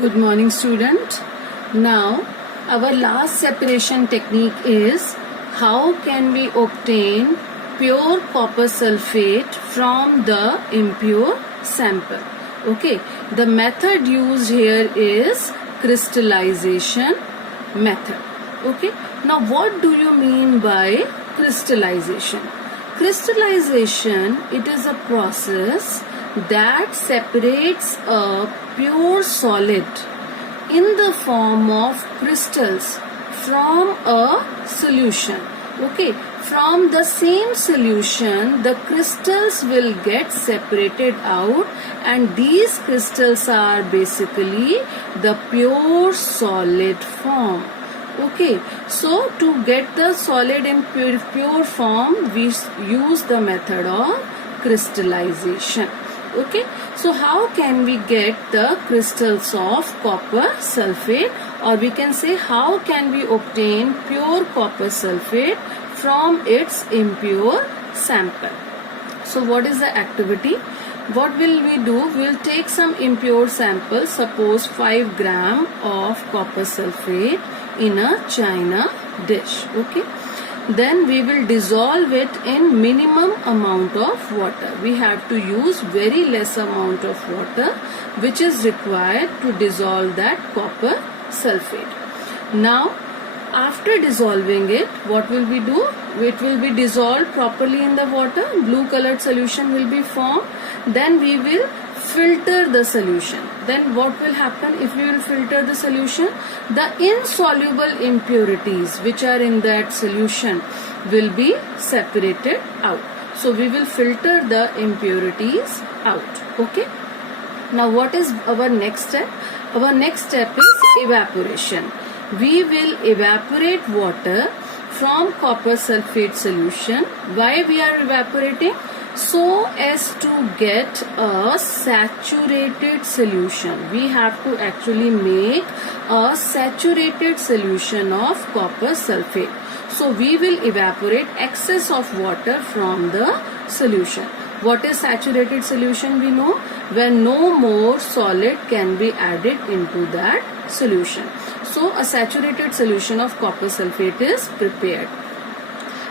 Good morning, student. Now, our last separation technique is how can we obtain pure copper sulfate from the impure sample. Okay, the method used here is crystallization method. Okay, now what do you mean by crystallization? Crystallization, it is a process that separates a pure solid in the form of crystals from a solution. Okay, from the same solution the crystals will get separated out, and these crystals are basically the pure solid form. Okay, so to get the solid in pure form, we use the method of crystallization. Okay, so how can we get the crystals of copper sulfate, or we can say how can we obtain pure copper sulfate from its impure sample? So what is the activity? What will we do? We will take some impure sample, suppose 5 gram of copper sulfate in a china dish. Okay, then we will dissolve it in minimum amount of water. We have to use very less amount of water which is required to dissolve that copper sulfate. Now after dissolving it, what will we do? It will be dissolved properly in the water. Blue colored solution will be formed. Then we will filter the solution. Then what will happen if we will filter the solution? The insoluble impurities which are in that solution will be separated out. So we will filter the impurities out. Okay. Now what is our next step? Our next step is evaporation. We will evaporate water from copper sulfate solution. Why we are evaporating? So as to get a saturated solution. We have to actually make a saturated solution of copper sulfate. So we will evaporate excess of water from the solution. What is saturated solution? We know when no more solid can be added into that solution. So a saturated solution of copper sulfate is prepared.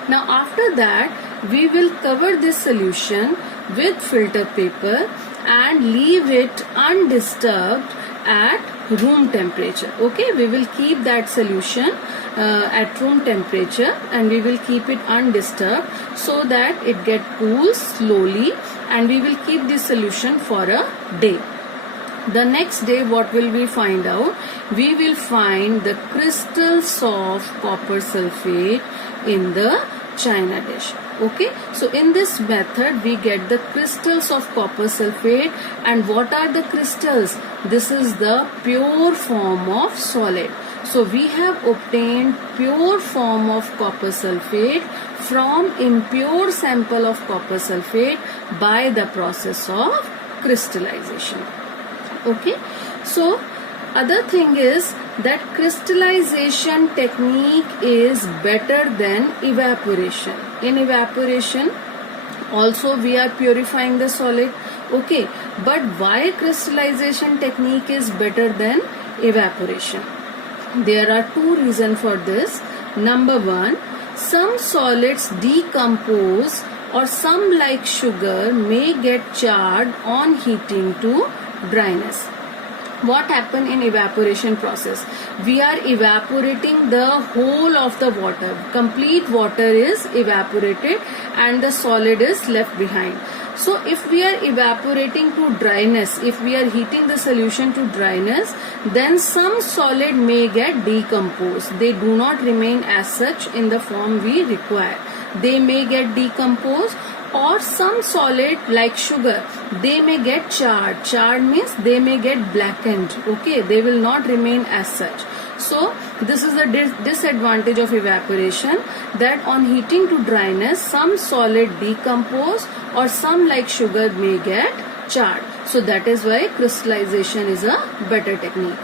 Now after that, we will cover this solution with filter paper and leave it undisturbed at room temperature. Okay, we will keep that solution at room temperature and we will keep it undisturbed so that it get cool slowly, and we will keep this solution for a day. The next day, what will we find out? We will find the crystals of copper sulfate in the china dish. Okay, so in this method we get the crystals of copper sulfate. And what are the crystals? This is the pure form of solid. So we have obtained pure form of copper sulfate from impure sample of copper sulfate by the process of crystallization. Okay, so other thing is that crystallization technique is better than evaporation. In evaporation also we are purifying the solid. Okay, but why crystallization technique is better than evaporation? There are two reasons for this. Number one, some solids decompose, or some like sugar may get charred on heating to dryness. What happen in evaporation process? We are evaporating the whole of the water. Complete water is evaporated and the solid is left behind. So if we are evaporating to dryness, if we are heating the solution to dryness, then some solid may get decomposed. They do not remain as such in the form we require. They may get decomposed, or some solid like sugar, they may get charred. Charred means they may get blackened. Okay, they will not remain as such. So this is the disadvantage of evaporation, that on heating to dryness some solid decompose or some like sugar may get charred. So that is why crystallization is a better technique.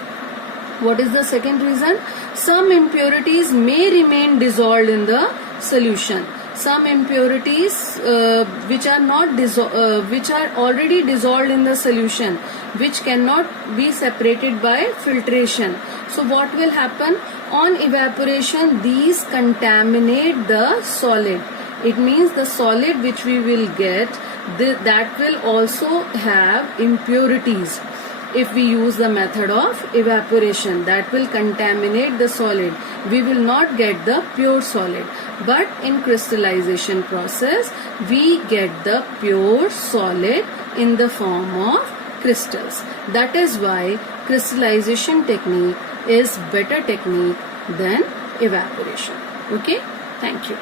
What is the second reason? Some impurities may remain dissolved in the solution. some impurities which are not which are already dissolved in the solution, which cannot be separated by filtration. So what will happen? On evaporation, these contaminate the solid. It means the solid which we will get, that will also have impurities. If we use the method of evaporation, that will contaminate the solid. We will not get the pure solid. But in crystallization process, we get the pure solid in the form of crystals. That is why crystallization technique is better technique than evaporation. Okay, thank you.